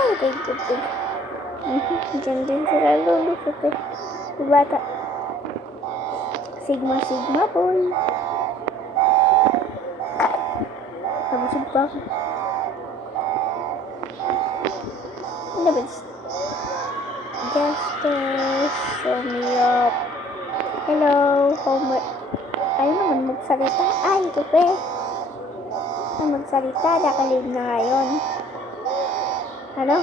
Ay, thank you. Diyan din sila lulusot eh. Yung bata. Sigma boy. Nabusog pa ako. Ano ba? Justice, show me up. Hello, homework. Ayaw naman magsalita. Ay, tupe. Ay, magsalita. Nakalib na ngayon. Ano?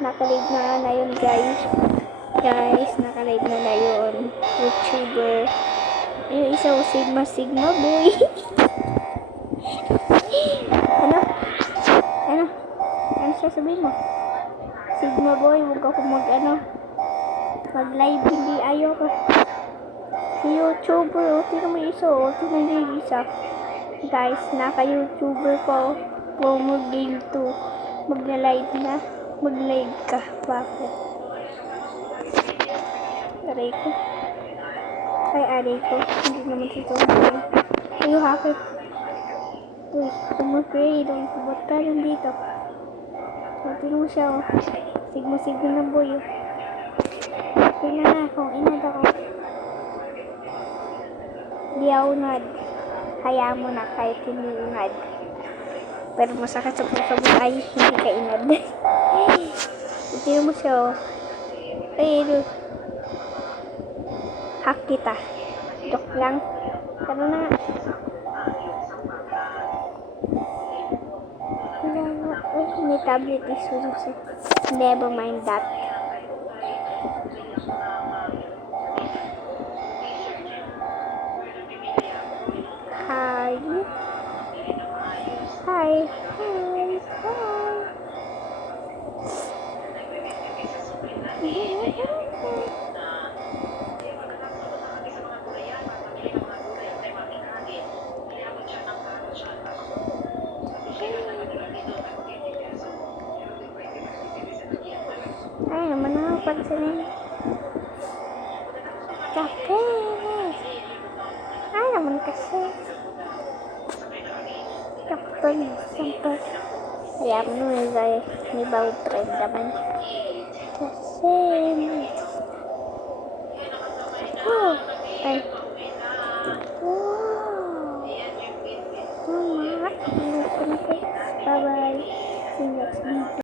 Nakalib na yun, guys. Guys, nakalib na yun. YouTuber. Yung isa o Sigma boy. Ano sasabihin mo? Sigma boy, huwag ako mag-live, hindi ayoko. Si YouTuber, tingnan mo yung isa, tingnan mo yung isa. Guys, naka-YouTuber po mag-game 2. Mag-live na. Mag-live ka. Bakit? Aray ko. Ay, aray ko. Hindi naman ito. Ay, hacker. Uy, kumapray. Ba't ka nandito? So, tingnan mo siya, Sigma na boy, Tingnan na kung inad ako. Di ako nad. Hayaan mo na kahit hindi inad. Pero masakit sa puso mo ay hindi ka inad. Tingnan mo siya, Ay, hack kita. Joke lang. Ano na? May tablet issues. Never mind that. Hi. Ay, naman ako pansinin. Kapeles. Ay, naman kasi. Kapeles. Sampai. Hayaan mo may bawang trend naman. Kapeles. Oh, ay. Wow. Mama, bye-bye. See you next video.